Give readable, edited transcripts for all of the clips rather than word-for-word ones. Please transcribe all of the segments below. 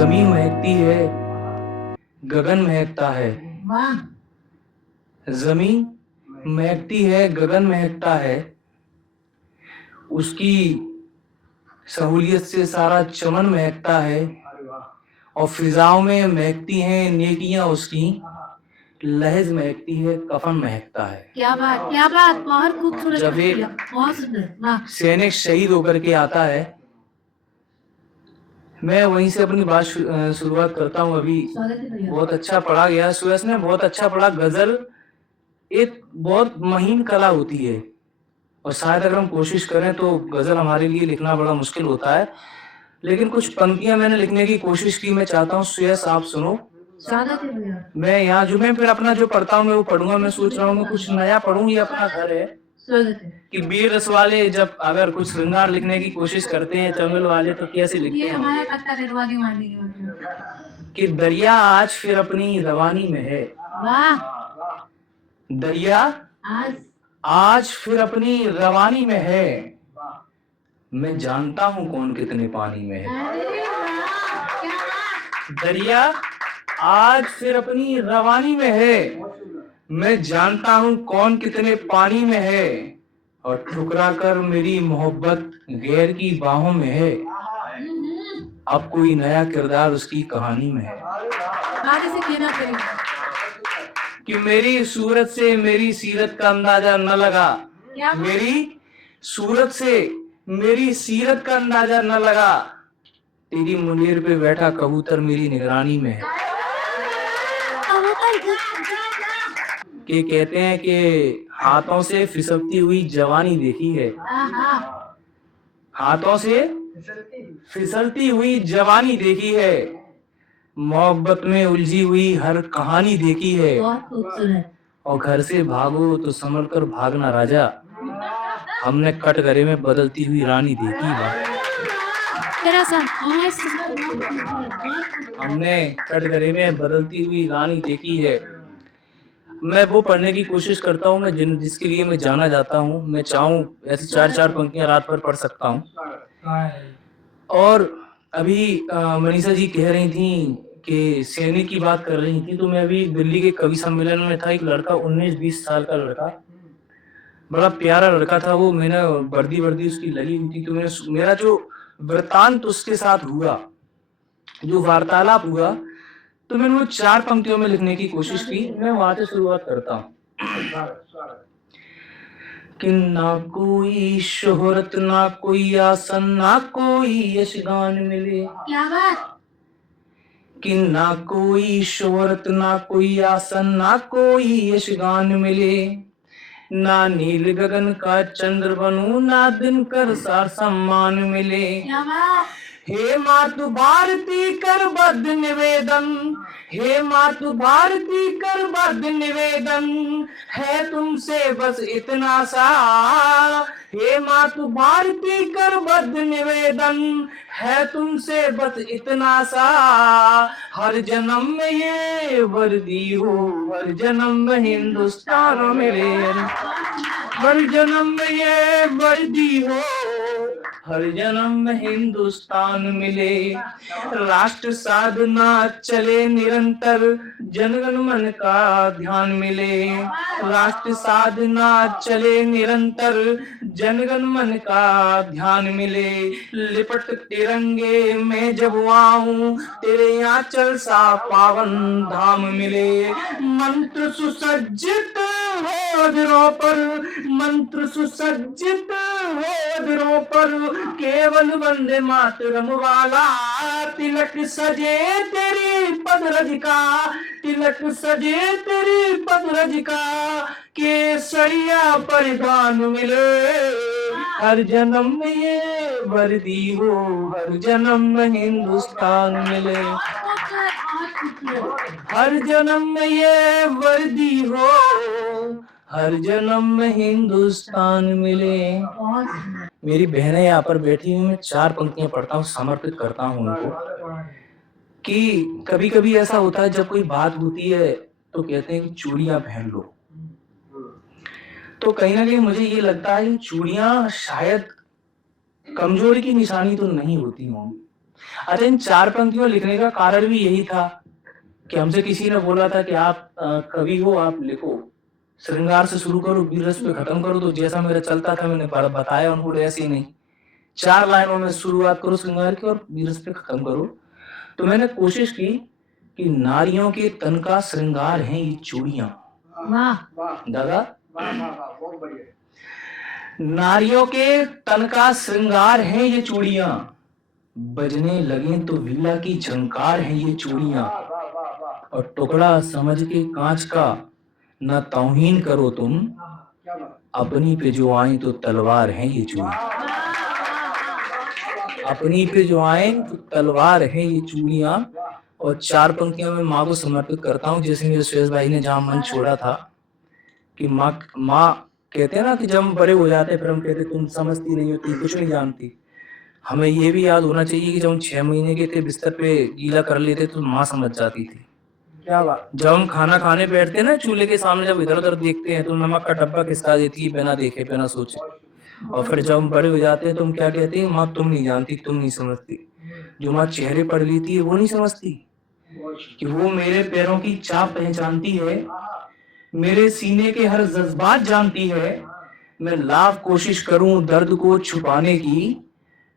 जमीन महकती है, गगन महकता है। जमीन महकती है, गगन महकता है। उसकी सहूलियत से सारा चमन महकता है और फिजाओं में महकती हैं नेकियां उसकी। लहज महकती है, कफन महकता है। क्या बात, बहुत खूबसूरत। जब एक बहुत सुंदर। सैनिक शहीद होकर के आता है, मैं वहीं से अपनी बात शुरुआत करता हूँ। अभी बहुत अच्छा पढ़ा गया, सुयस ने बहुत अच्छा पढ़ा। गजल एक बहुत महीन कला होती है और शायद अगर हम कोशिश करें तो गजल हमारे लिए लिखना बड़ा मुश्किल होता है, लेकिन कुछ पंक्तियां मैंने लिखने की कोशिश की। मैं चाहता हूँ सुयस आप सुनो। मैं यहाँ जो मैं फिर अपना जो पढ़ता हूँ मैं वो पढ़ूंगा। मैं सोच रहा हूँ मैं कुछ नया पढ़ूँ, ये अपना घर है कि वीर रस वाले जब अगर कुछ श्रृंगार लिखने की कोशिश करते हैं चंगल वाले तो कैसे लिखते हैं कि दरिया आज फिर अपनी रवानी में है। दरिया आज फिर अपनी रवानी में है। मैं जानता हूं कौन कितने पानी में है। दरिया आज फिर अपनी रवानी में है। मैं जानता हूं कौन कितने पानी में है और ठुकरा कर मेरी मोहब्बत गैर की बाहों में है। अब कोई नया किरदार उसकी कहानी में है कि मेरी सूरत से मेरी सीरत का अंदाजा न लगा। मेरी सूरत से मेरी सीरत का अंदाजा न लगा। तेरी मुनीर पे बैठा कबूतर मेरी निगरानी में है। कि कहते हैं कि हाथों से फिसलती हुई जवानी देखी है। हाथों से फिसलती हुई जवानी देखी है। मोहब्बत में उलझी हुई हर कहानी देखी है। और घर से भागो तो संभल कर भागना राजा। हमने कटघरे में बदलती हुई रानी देखी है। हमने कटघरे में बदलती हुई रानी देखी है। मैं वो पढ़ने की कोशिश करता हूँ मैं जिसके लिए मैं जाना जाता हूँ। मैं चाहूँ ऐसी 4-4 पंक्तियां रात भर पढ़ सकता हूँ। और अभी मनीषा जी कह रही थी कि सैनिक की बात कर रही थी, तो मैं अभी दिल्ली के कवि सम्मेलन में था। एक लड़का 19-20 साल का लड़का, बड़ा प्यारा लड़का था वो। मैंने वर्दी उसकी लगी हुई थी, तो मेरा जो वृतांत उसके साथ हुआ, जो वार्तालाप हुआ, तो मैंने वो 4 पंक्तियों में लिखने की कोशिश की। मैं वहां से शुरुआत करता हूँ कि ना कोई शोहरत, ना कोई आसन, ना कोई यशगान मिले। क्या बात। कि ना कोई शोहरत, ना कोई आसन, ना कोई यशगान मिले। ना नील गगन का चंद्र बनूं, ना दिनकर सा सम्मान मिले। हे मातु भारती कर बद्ध निवेदन। हे मातु भारती कर बद्ध निवेदन। है तुमसे बस इतना सा। हे मातु भारती कर बद्ध निवेदन। है तुमसे बस इतना सा। हर जन्म में ये वर्दी हो, हर जन्म में हिंदुस्तान मेरे। हर जन्म में ये वर्दी हो, हर जन्म में हिंदुस्तान मिले। राष्ट्र साधना चले निरंतर, जनगण मन का ध्यान मिले। राष्ट्र साधना चले निरंतर, जनगण मन का ध्यान मिले। लिपट तिरंगे में जब आऊं, तेरे आंचल सा पावन धाम मिले। मंत्र सुसज्जित हो अधरों पर, मंत्र सुसज्जित हो अधरों पर, केवल वंदे मातरम वाला तिलक सजे तेरी पदरज का। तिलक सजे तेरी पदरज का, केसरिया परिधान मिले। हर जन्म में ये वर्दी हो, हर जन्म में हिंदुस्तान मिले। हर जन्म में ये वर्दी हो, हर जन्म में हिंदुस्तान मिले। मेरी बहनें यहाँ पर बैठी हुई, मैं 4 पंक्तियां पढ़ता हूँ, समर्पित करता हूँ उनको। कि कभी कभी ऐसा होता है जब कोई बात होती है तो कहते हैं कि चूड़ियां पहन लो। तो कहीं ना कहीं मुझे ये लगता है कि चूड़ियां शायद कमजोरी की निशानी तो नहीं होती होंगी, अच्छा, इन 4 पंक्तियों लिखने का कारण भी यही था कि हमसे किसी ने बोला था कि आप कवि हो, आप लिखो, श्रृंगार से शुरू करो, वीर रस पे खत्म करो। तो जैसा मेरा चलता था मैंने बताया उनको, ऐसे ही नहीं, 4 लाइनों में शुरुआत करो श्रृंगार की और वीर रस पे खत्म करो। तो मैंने कोशिश की कि नारियों के तन का श्रृंगार है ये चूड़ियां। वाह दादा, नारियों के तन का श्रृंगार है ये चूड़ियां, बजने लगे तो वीणा की झंकार है ये चूड़ियां, और टुकड़ा समझ के कांच का न तौहीन करो तुम, अपनी पे जो आए तो तलवार है ये चूड़ियां, अपनी पे जो आए तो तलवार है ये चूड़ियां। और 4 पंक्तियों में माँ को समर्पित करता हूँ। जैसे मेरे सुरेश भाई ने जहाँ मन छोड़ा था कि माँ कहते हैं ना कि जब हम बड़े हो जाते हैं फिर हम कहते तुम समझती नहीं होती, कुछ नहीं जानती। हमें ये भी याद होना चाहिए कि जब हम 6 महीने के थे बिस्तर पे गीला कर लेते तो माँ समझ जाती थी। क्या बात, जब हम खाना खाने बैठते हैं ना चूल्हे के सामने, जब इधर उधर देखते हैं तो नमक का डब्बा खिसका देती है बिना देखे बिना सोचे। और फिर जब हम बड़े हो जाते हैं तो हम क्या कहते हैं, माँ तुम नहीं जानती, तुम नहीं समझती। जो माँ चेहरे पढ़ लेती है वो नहीं समझती कि वो मेरे पैरों की चाप पहचानती है, मेरे सीने के हर जज्बात जानती है। मैं लाख कोशिश करूं दर्द को छुपाने की,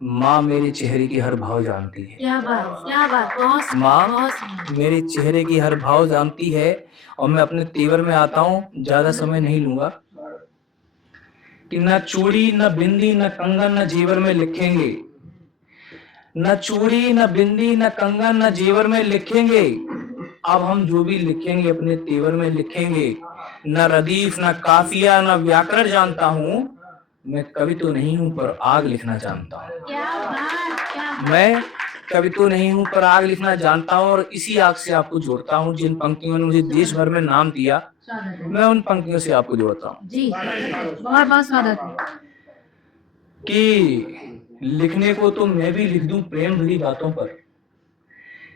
माँ मेरे चेहरे की हर भाव जानती है। क्या बात, बहुत माँ मेरे चेहरे की हर भाव जानती है। और मैं अपने तेवर में आता हूँ, ज्यादा समय नहीं लूंगा, कि न चूड़ी न बिंदी न कंगन न जेवर में लिखेंगे, न चूड़ी न बिंदी न कंगन न जेवर में लिखेंगे। अब हम जो भी लिखेंगे अपने तेवर में लिखेंगे। न रदीफ न काफिया न व्याकरण जानता हूँ, मैं कवि तो नहीं हूं पर आग लिखना जानता हूँ। मैं कवि तो नहीं हूं पर आग लिखना जानता हूँ। और इसी आग से आपको जोड़ता हूँ। जिन पंक्तियों ने मुझे देश भर में नाम दिया, मैं उन पंक्तियों से आपको जोड़ता हूँ जी, बहुत बहुत स्वागत है। कि लिखने को तो मैं भी लिख दूं प्रेम भरी बातों पर,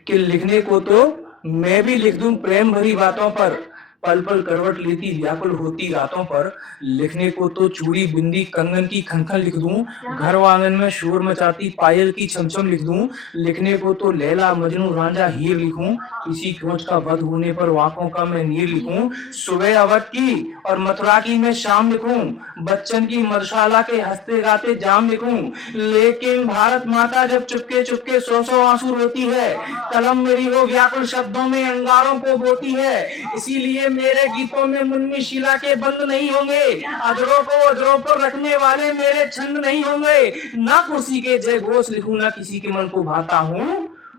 कि लिखने को तो मैं भी लिख दूं प्रेम भरी बातों पर, पल पल करवट लेती व्याकुल होती रातों पर। लिखने को तो चूड़ी बिंदी कंगन की खनखन लिख दूं, घर आंगन में शोर मचाती पायल की छमछम लिख दूं। लिखने को तो लैला मजनू रांझा हीर लिखूं, किसी खोज का वध होने पर वाकों का मैं नीर लिखूं। सुबह अवध की और मथुरा की मैं शाम लिखूं, बच्चन की मधुशाला के हंसते गाते जाम लिखूं। लेकिन भारत माता जब चुपके चुपके 100 आंसू रोती है, कलम मेरी वो व्याकुल शब्दों में अंगारों को बोती है। इसीलिए मेरे गीतों में मुन्नी शिला के बंद नहीं होंगे, अधरों को अधरों पर रखने वाले मेरे छंद नहीं होंगे। ना कुर्सी के जय घोष लिखूं ना किसी के मन को भाता हूँ,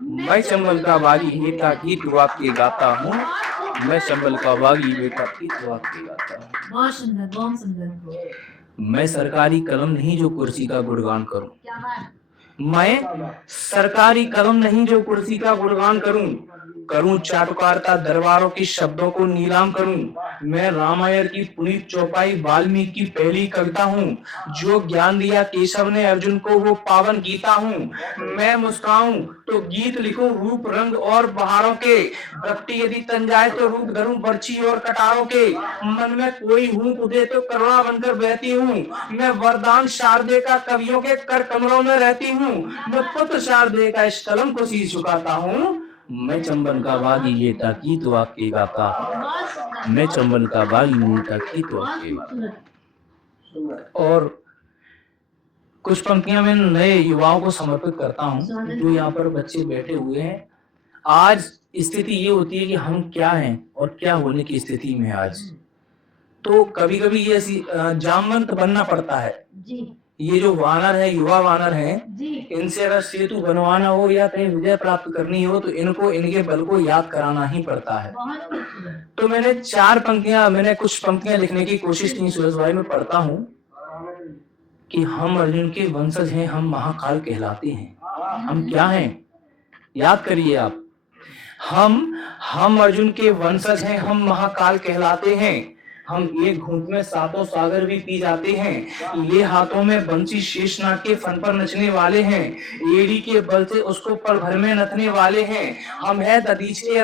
मैं चंबल का बागी बेटा गीत वाक्य गाता हूँ। मैं चंबल का बागी बेटा गीत वाक्य गाता हूँ। बहुत सुंदर, बहुत सुंदर। मैं सरकारी कलम नहीं जो कुर्सी का गुणगान करूं, मैं सरकारी कलम नहीं जो कुर्सी का गुणगान करूं। करूं चाटुकारिता दरबारों के शब्दों को नीलाम करूं। मैं रामायण की पुनीत चौपाई वाल्मीकि की पहली कविता हूं, जो ज्ञान दिया केशव ने अर्जुन को वो पावन गीता हूं। मैं मुस्काऊं तो गीत लिखूं रूप रंग और बहारों के, भक्ति यदि तन जाए तो रूप धरूं बर्छी और कटारों के। मन में कोई हूं उदय तो करुणा बनकर बहती हूं, मैं वरदान शारदे का कवियों के कर कमरों में रहती हूँ। मैं पुत्र शारदे का इस कलम को शीश झुकाता हूँ। मैं चंबल का बागी बेटा गीत वाक्य गाता हूँ। मैं चंबल का बागी बेटा गीत वाक्य गाता हूँ। और कुछ पंक्तियां मैं नए युवाओं को समर्पित करता हूँ जो यहाँ पर बच्चे बैठे हुए हैं। आज स्थिति ये होती है कि हम क्या हैं और क्या होने की स्थिति में आज, तो कभी कभी ये जामवंत बनना पड़ता है जी। ये जो वानर है, युवा वानर हैं, जी। इनसे अगर सेतु बनवाना हो या कहीं विजय प्राप्त करनी हो तो इनको इनके बल को याद कराना ही पड़ता है। तो मैंने कुछ पंक्तियां लिखने की कोशिश की सुरेश भाई, में पढ़ता हूँ कि हम अर्जुन के वंशज हैं, हम महाकाल कहलाते हैं। हम क्या हैं, याद करिए आप। हम अर्जुन के वंशज हैं, हम महाकाल कहलाते हैं। हम एक घूंट में सातों सागर भी पी जाते हैं। ये हाथों में बंसी शेषनाग के फन पर नचने वाले हैं, एड़ी के बल से उसको पल भर में नथने वाले हैं। हम है दधीच के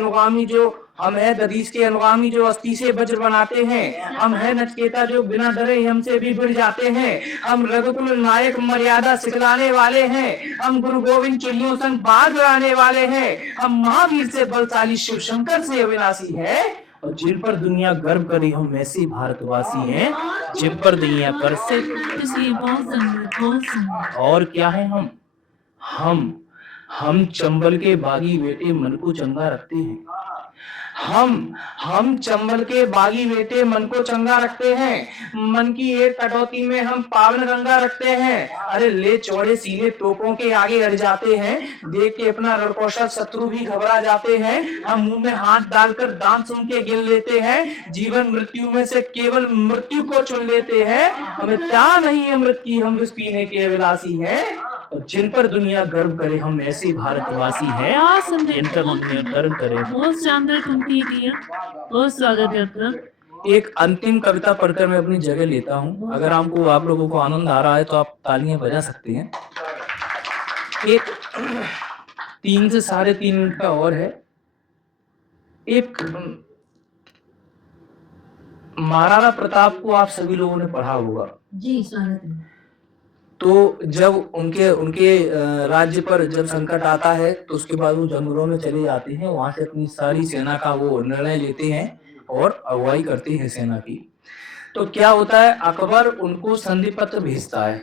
अनुगामी जो अस्थि से वज्र बनाते हैं। हम है नचकेता जो बिना डरे हमसे भी बढ़ जाते हैं। हम रघुकुल नायक मर्यादा सिखलाने वाले हैं। हम गुरु गोविंद चिड़ियों संग बाग उड़ाने वाले हैं। हम महावीर से बलशाली शिव शंकर से अविनाशी है, और जिन पर दुनिया गर्व करे हम ऐसे भारतवासी हैं, जिन पर दुनिया कर से। बहुत सुंदर। और क्या है हम हम चंबल के बागी बेटे मन को चंगा रखते हैं। हम चंबल के बागी बेटे मन को चंगा रखते हैं। मन की एक कटौती में हम पावन गंगा रखते हैं। अरे ले चौड़े सीने तोपों के आगे अड़ जाते हैं, देख के अपना रणकौशल शत्रु भी घबरा जाते हैं। हम मुंह में हाथ डालकर दांत सुन के गिन लेते हैं, जीवन मृत्यु में से केवल मृत्यु को चुन लेते हैं। हमें क्या नहीं है मृत की, हम विष पीने के अभिलाषी हैं, और जिन पर दुनिया गर्व करे हम ऐसे भारतवासी हैं, जिन पर दुनिया गर्व करे। बहुत शानदार पंक्ति दी, बहुत स्वागत है आपका। एक अंतिम कविता पढ़कर मैं अपनी जगह लेता हूँ। अगर आप लोगों को आनंद आ रहा है तो आप तालियां बजा सकते हैं। एक 3 से 3.5 मिनट का और है। एक महाराणा प्रताप को आप सभी लोगों ने पढ़ा होगा जी, स्वागत है। तो जब उनके राज्य पर जब संकट आता है तो उसके बाद वो जंगलों में चले जाते हैं, वहां से अपनी सारी सेना का वो निर्णय लेते हैं और अगुवाई करते हैं सेना की। तो क्या होता है, अकबर उनको संधि पत्र भेजता है।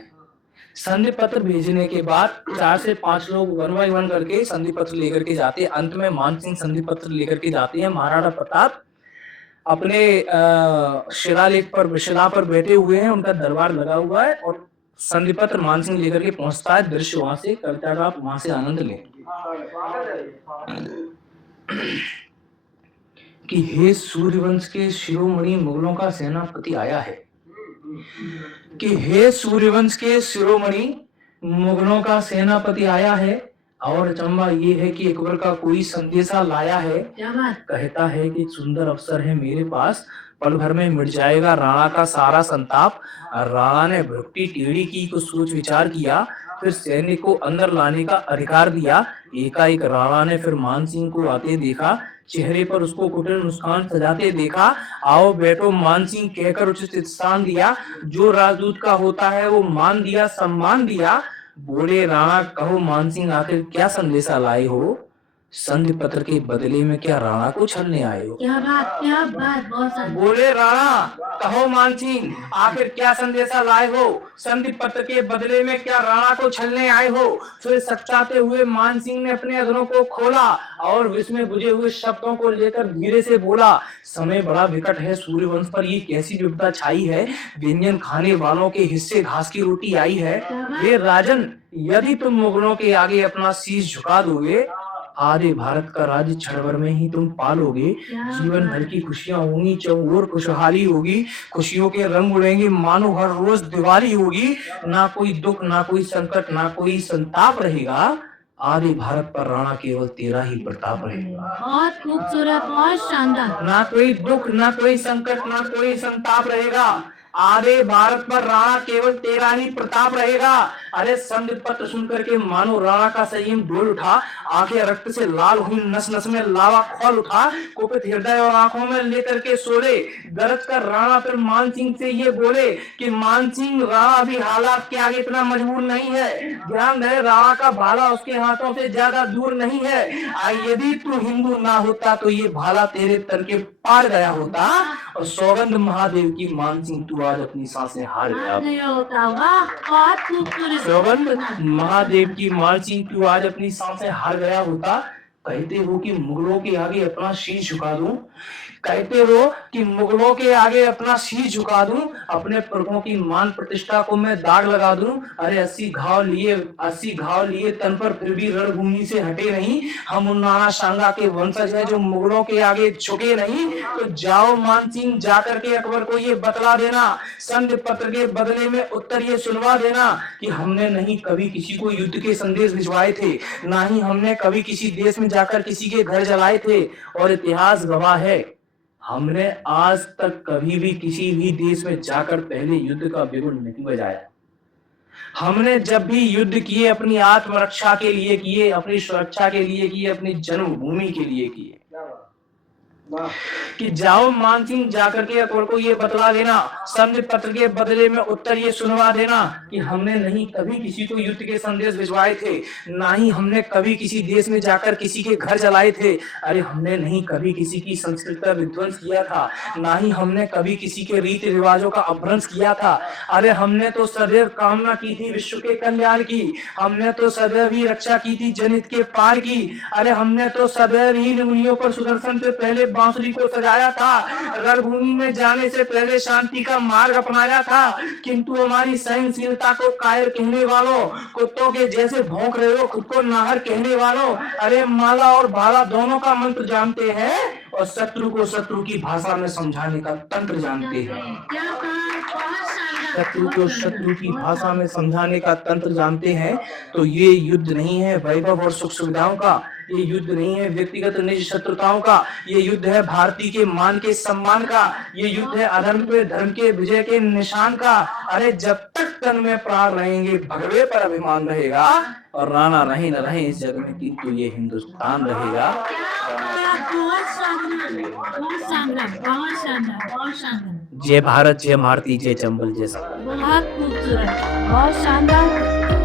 संधि पत्र भेजने के बाद 4 से 5 लोग 1 बाय 1 करके संधि पत्र लेकर के जाते हैं। अंत में मानसिंह संधि पत्र लेकर के जाते हैं। महाराणा प्रताप अपने शिला पर बैठे हुए हैं, उनका दरबार लगा हुआ है, और संधि पत्र मानसिंह लेकर के पहुंचता है। दृश्य वहां से कविता का आप वहां से आनंद लें कि हे सूर्यवंश के शिरोमणि मुगलों का सेनापति आया है, कि हे सूर्यवंश के शिरोमणि मुगलों का सेनापति आया है, और चंबा ये है कि अकबर का कोई संदेशा लाया है। कहता है कि एक सुंदर अवसर है मेरे पास, पल भर में मिट जाएगा राणा का सारा संताप। राणा ने भक्ति टेढ़ी की, कुछ सोच विचार किया, फिर सैन्य को अंदर लाने का अधिकार दिया। एकाएक राणा ने फिर मानसिंह को आते देखा, चेहरे पर उसको कुटिल मुस्कान सजाते देखा। आओ बैठो मानसिंह कहकर उचित स्थान दिया, जो राजदूत का होता है वो मान दिया, सम्मान दिया। बोले राणा कहो मानसिंह आखिर क्या संदेशा लाए हो, संधि पत्र के बदले में क्या राणा को छलने आए हो। क्या बात, बहुत सारी। बोले राणा कहो मानसिंह आखिर क्या संदेशा लाए हो, संधि पत्र के बदले में क्या राणा को छलने आए हो। फिर सच्चाते हुए मानसिंह ने अपने अधरों को खोला और विष में बुझे हुए शब्दों को लेकर धीरे से बोला, समय बड़ा विकट है, सूर्यवंश पर ये कैसी विपदा छाई है। व्यंजन खाने वालों के हिस्से घास की रोटी आई है। हे राजन, यदि तुम मुगलों के आगे अपना शीश झुका दोगे, आधे भारत का राज्य क्षण भर में ही तुम पालोगे। जीवन भर की खुशियां होंगी, चौओर खुशहाली होगी, खुशियों के रंग उड़ेंगे मानो हर रोज दिवाली होगी। ना कोई दुख, ना कोई संकट, ना कोई संताप रहेगा। आधे भारत पर राणा केवल तेरा ही प्रताप रहेगा। बहुत खूबसूरत, बहुत शानदार। ना कोई दुख, ना कोई संकट, ना कोई संताप रहेगा। आधे भारत पर राणा केवल तेरा ही प्रताप रहेगा। अरे संधि पत्र सुनकर के मानो राणा का संयम डोल उठा, आंखें रक्त से लाल हुई, नस नस में लावा खोल उठा। कुपित हृदय और आंखों में लेकर के सोले, गरज कर राणा फिर मानसिंह से ये बोले कि मानसिंह, राणा भी हालात के आगे इतना मजबूर नहीं है। ध्यान रहे, राणा का भाला उसके हाथों से ज्यादा दूर नहीं है। यदि तू हिंदू ना होता तो ये भाला तेरे तन के पार गया होता। और सौगंध महादेव की मानसिंह तू आज अपनी सांसें हार गया होता। वाह, बहुत खूबसूरत। सौगंध महादेव की मानसिंह तू आज अपनी सांसें हार गया होता। कहते हो कि मुगलों के आगे अपना शीश झुका दूं, कहते हो कि मुगलों के आगे अपना शीश झुका दूं, अपने प्रभुओं की मान प्रतिष्ठा को मैं दाग लगा दूं। अरे 80 घाव लिए तन पर, फिर भी रणभूमि से हटे नहीं। हम उन नाना शांगा के वंशज हैं जो मुगलों के आगे झुके नहीं। तो जाओ मानसिंह, जाकर के अकबर को ये बतला देना, संधि पत्र के बदले में उत्तर ये सुनवा देना कि हमने नहीं कभी किसी को युद्ध के संदेश भिजवाए थे, ना ही हमने कभी किसी देश में जाकर किसी के घर जलाए थे। और इतिहास गवाह है हमने आज तक कभी भी किसी भी देश में जाकर पहले युद्ध का बिगुल नहीं बजाया। हमने जब भी युद्ध किए अपनी आत्मरक्षा के लिए किए, अपनी सुरक्षा के लिए किए, अपनी जन्मभूमि के लिए किए। कि जाओ मानसिंह जाकर के अकबर को ये बतला देना, संधि पत्र के बदले में उत्तर ये सुनवा देना कि हमने नहीं कभी किसी को युद्ध के संदेश भिजवाए थे, ना ही हमने कभी किसी देश में जाकर किसी के घर जलाए थे। अरे हमने नहीं कभी किसी की संस्कृति का विध्वंस किया था, ना ही हमने कभी किसी के रीति रिवाजों का अपभ्रंश किया था। अरे हमने तो सदैव कामना की थी विश्व के कल्याण की, हमने तो सदैव ही रक्षा की थी जनहित के पार की। अरे हमने तो सदैव ही उंगलियों पर सुदर्शन से पहले बांसुरी को सजाया था, रणभूमि में जाने से पहले शांति का मार्ग अपनाया था। किंतु हमारी सहनशीलता को कायर कहने वालों, कुत्तों के जैसे भौंक रहे हो खुद को नाहर कहने वालों, अरे माला और भाला दोनों का मंत्र जानते हैं और शत्रु को शत्रु की भाषा में समझाने का तंत्र जानते हैं। शत्रु को शत्रु की भाषा में समझाने का तंत्र जानते हैं। तो ये युद्ध नहीं है वैभव और सुख सुविधाओं का, ये युद्ध नहीं है व्यक्तिगत निज शत्रुताओं का, ये युद्ध है भारतीय के मान के सम्मान का, ये युद्ध है अधर्म पे धर्म के विजय के निशान का। अरे जब तक तन में प्राण रहेंगे भगवे पर अभिमान रहेगा, और राणा रहे न रहे इस जग में किंतु ये हिंदुस्तान रहेगा। जय भारत, जय भारती, जय चंबल, जय सब। बहुत खूबसूरत, बहुत शानदार।